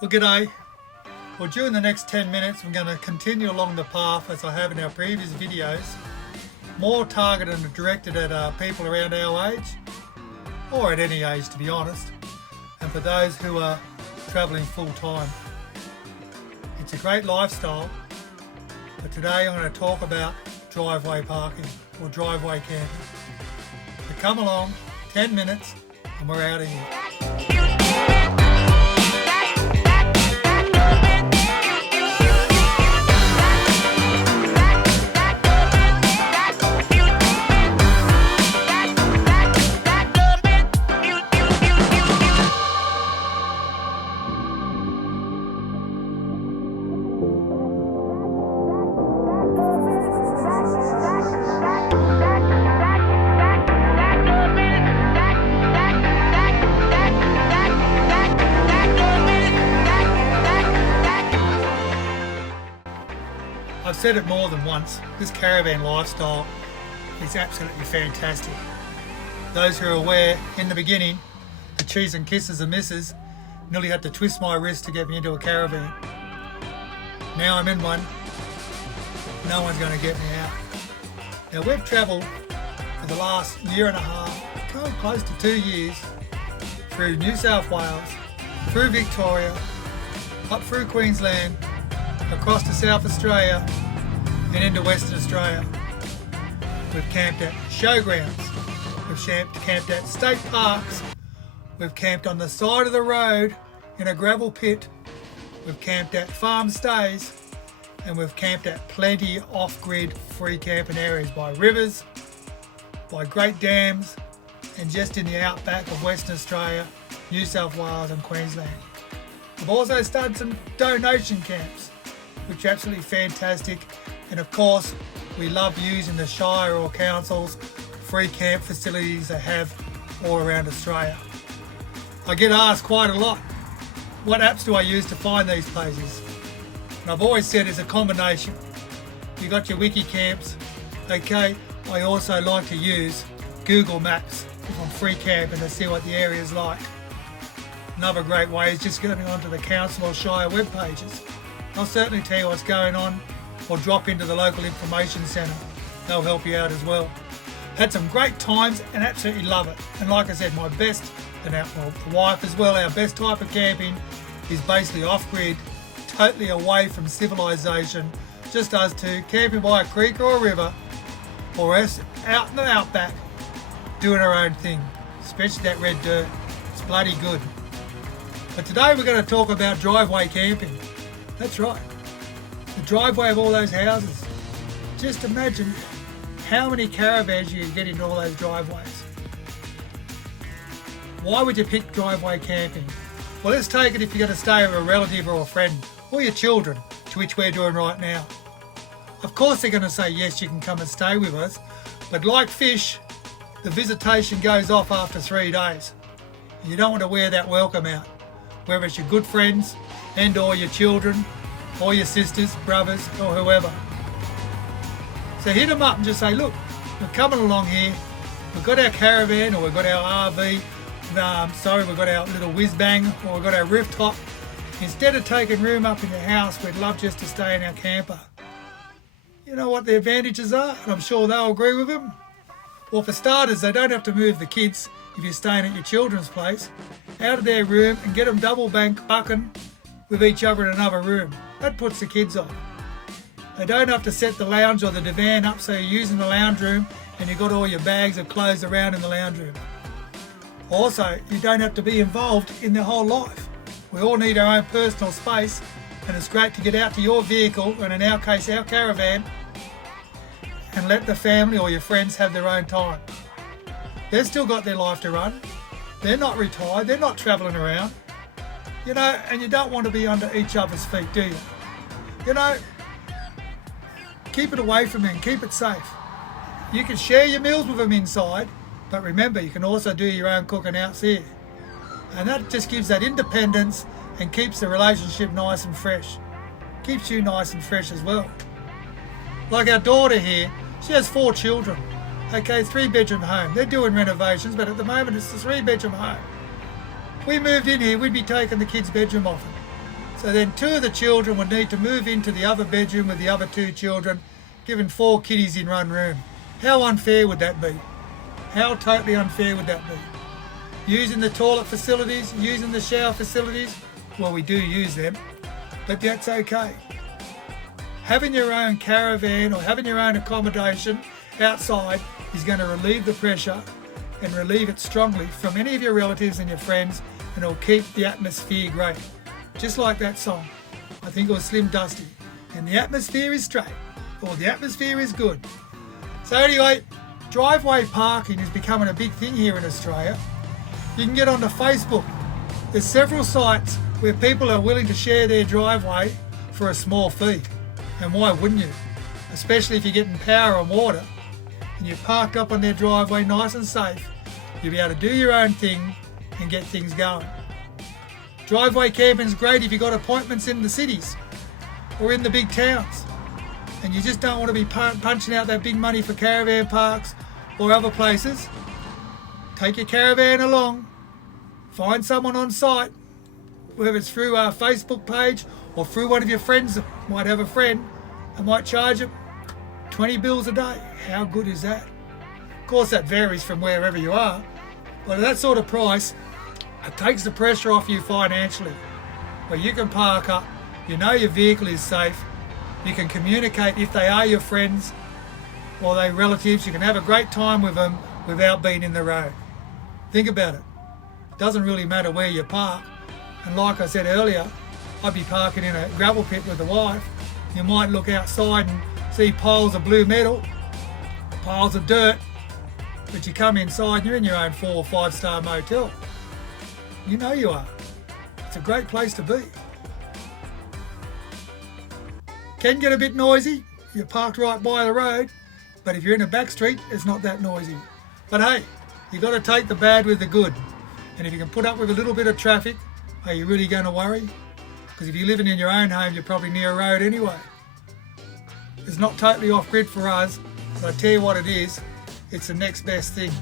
Well, g'day. Well, during the next 10 minutes, I'm going to continue along the path as I have in our previous videos, more targeted and directed at people around our age, or at any age to be honest, and for those who are travelling full time. It's a great lifestyle, but today I'm going to talk about driveway parking or driveway camping. So come along, 10 minutes, and we're out of here. I've said it more than once, this caravan lifestyle is absolutely fantastic. Those who are aware, in the beginning, the cheese and kisses and misses nearly had to twist my wrist to get me into a caravan. Now I'm in one, no one's going to get me out. Now we've travelled for the last year and a half, going close to 2 years, through New South Wales, through Victoria, up through Queensland, across to South Australia and into Western Australia. We've camped at showgrounds, we've camped at state parks, we've camped on the side of the road in a gravel pit, we've camped at farm stays, and we've camped at plenty off-grid free camping areas by rivers, by great dams, and just in the outback of Western Australia, New South Wales and Queensland. We've also started some donation camps, which are absolutely fantastic, and of course we love using the Shire or Council's free camp facilities they have all around Australia. I get asked quite a lot, what apps do I use to find these places? And I've always said it's a combination. You got your wiki camps, okay, I also like to use Google Maps if I'm free camping to see what the area is like. Another great way is just going onto the Council or Shire web pages. I'll certainly tell you what's going on, or drop into the local information centre. They'll help you out as well. Had some great times and absolutely love it. And like I said, my best, and our wife as well, our best type of camping is basically off-grid, totally away from civilization, just us two, camping by a creek or a river, or us out in the outback, doing our own thing, especially that red dirt. It's bloody good. But today we're going to talk about driveway camping. That's right, the driveway of all those houses. Just imagine how many caravans you can get into all those driveways. Why would you pick driveway camping? Well, let's take it if you're going to stay with a relative or a friend, or your children, to which we're doing right now. Of course they're going to say yes, you can come and stay with us, but like fish, the visitation goes off after 3 days. You don't want to wear that welcome out, whether it's your good friends and or your children, or your sisters, brothers, or whoever. So hit them up and just say, look, we're coming along here, we've got our caravan, or we've got our RV, we've got our little whiz bang, or we've got our rooftop. Instead of taking room up in your house, we'd love just to stay in our camper. You know what the advantages are, and I'm sure they'll agree with them. Well, for starters, they don't have to move the kids, if you're staying at your children's place, out of their room and get them double bucking with each other in another room. That puts the kids off. They don't have to set the lounge or the divan up so you're using the lounge room and you've got all your bags of clothes around in the lounge room. Also, you don't have to be involved in their whole life. We all need our own personal space, and it's great to get out to your vehicle, and in our case our caravan, and let the family or your friends have their own time. They've still got their life to run. They're not retired, they're not travelling around. You know, and you don't want to be under each other's feet, do you? You know, keep it away from them, keep it safe. You can share your meals with them inside, but remember, you can also do your own cooking out here. And that just gives that independence and keeps the relationship nice and fresh. Keeps you nice and fresh as well. Like our daughter here, she has 4 children. Okay, 3-bedroom home. They're doing renovations, but at the moment it's a 3-bedroom home. If we moved in here, we'd be taking the kids' bedroom off them. So then 2 of the children would need to move into the other bedroom with the other 2 children, giving 4 kiddies in one room. How unfair would that be? How totally unfair would that be? Using the toilet facilities, using the shower facilities, well, we do use them, but that's okay. Having your own caravan or having your own accommodation outside is going to relieve the pressure and relieve it strongly from any of your relatives and your friends, and it'll keep the atmosphere great. Just like that song. I think it was Slim Dusty. And the atmosphere is straight, or the atmosphere is good. So anyway, driveway parking is becoming a big thing here in Australia. You can get onto Facebook. There's several sites where people are willing to share their driveway for a small fee. And why wouldn't you? Especially if you're getting power and water and you're parked up on their driveway nice and safe, you'll be able to do your own thing and get things going. Driveway camping is great if you've got appointments in the cities or in the big towns and you just don't want to be punching out that big money for caravan parks or other places. Take your caravan along, find someone on site, whether it's through our Facebook page or through one of your friends that might have a friend and might charge them 20 bills a day. How good is that? Of course that varies from wherever you are, but at that sort of price, it takes the pressure off you financially, where you can park up, you know your vehicle is safe, you can communicate if they are your friends or they relatives, you can have a great time with them without being in the road. Think about it. It doesn't really matter where you park, and like I said earlier, I'd be parking in a gravel pit with the wife. You might look outside and see piles of blue metal, piles of dirt, but you come inside and you're in your own 4 or 5 star motel. You know you are. It's a great place to be. Can get a bit noisy. You're parked right by the road, but if you're in a back street, it's not that noisy. But hey, you got to take the bad with the good. And if you can put up with a little bit of traffic, are you really going to worry? Because if you're living in your own home, you're probably near a road anyway. It's not totally off-grid for us, but I tell you what it is, it's the next best thing.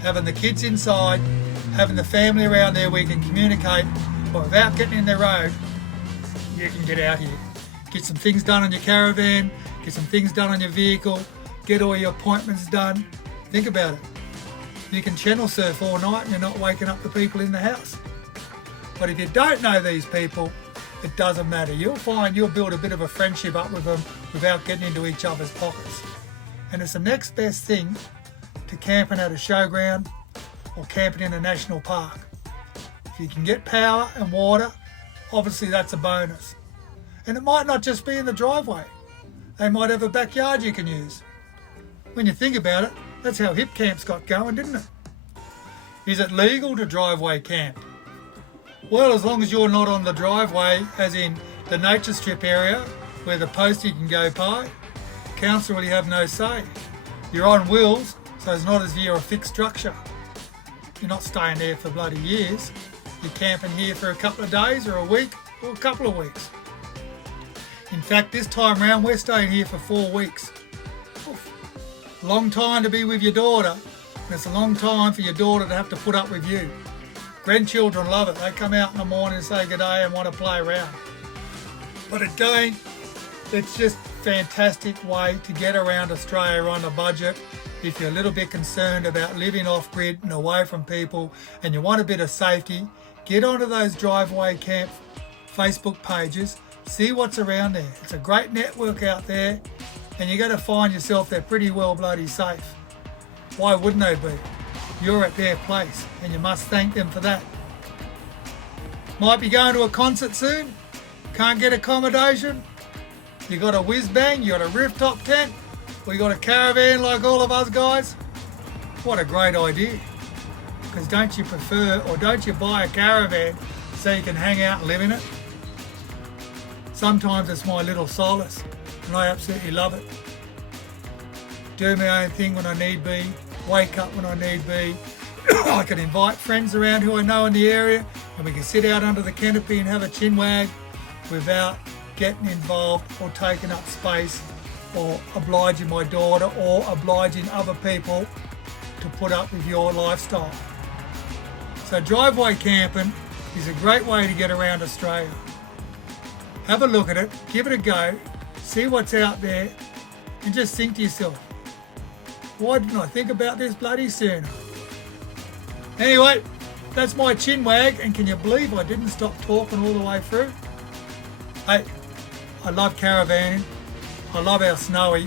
Having the kids inside, having the family around there where you can communicate, but without getting in the road, you can get out here. Get some things done on your caravan, get some things done on your vehicle, get all your appointments done. Think about it. You can channel surf all night and you're not waking up the people in the house. But if you don't know these people, it doesn't matter. You'll find you'll build a bit of a friendship up with them without getting into each other's pockets. And it's the next best thing to camping at a showground or camping in a national park. If you can get power and water, obviously that's a bonus. And it might not just be in the driveway. They might have a backyard you can use. When you think about it, that's how hip camps got going, didn't it? Is it legal to driveway camp? Well, as long as you're not on the driveway, as in the nature strip area where the postie can go by, council really have no say. You're on wheels, so it's not as if you're a fixed structure. You're not staying there for bloody years. You're camping here for a couple of days or a week or a couple of weeks. In fact, this time round, we're staying here for 4 weeks. Oof. Long time to be with your daughter, and it's a long time for your daughter to have to put up with you. Grandchildren love it. They come out in the morning and say good day and want to play around. But again, it's just a fantastic way to get around Australia on a budget. If you're a little bit concerned about living off-grid and away from people and you want a bit of safety, get onto those driveway camp Facebook pages, see what's around there. It's a great network out there and you're going to find yourself they're pretty well bloody safe. Why wouldn't they be? You're at their place and you must thank them for that. Might be going to a concert soon, can't get accommodation, you got a whiz bang, you got a rooftop tent, or you got a caravan like all of us guys. What a great idea. Because don't you prefer, or don't you buy a caravan so you can hang out and live in it? Sometimes it's my little solace and I absolutely love it. Do my own thing when I need be, wake up when I need be. I can invite friends around who I know in the area and we can sit out under the canopy and have a chin wag without getting involved or taking up space or obliging my daughter or obliging other people to put up with your lifestyle. So driveway camping is a great way to get around Australia. Have a look at it, give it a go, see what's out there, and just think to yourself, why didn't I think about this bloody sooner? Anyway, that's my chin wag, and can you believe I didn't stop talking all the way through? Hey, I love caravanning, I love our snowy,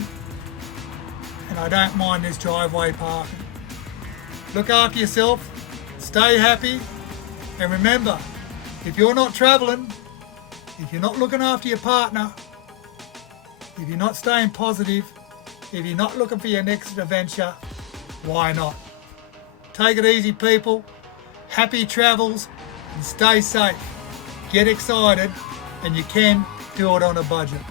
and I don't mind this driveway parking. Look after yourself, stay happy, and remember, if you're not travelling, if you're not looking after your partner, if you're not staying positive, if you're not looking for your next adventure, why not? Take it easy, people. Happy travels and stay safe. Get excited, and you can do it on a budget.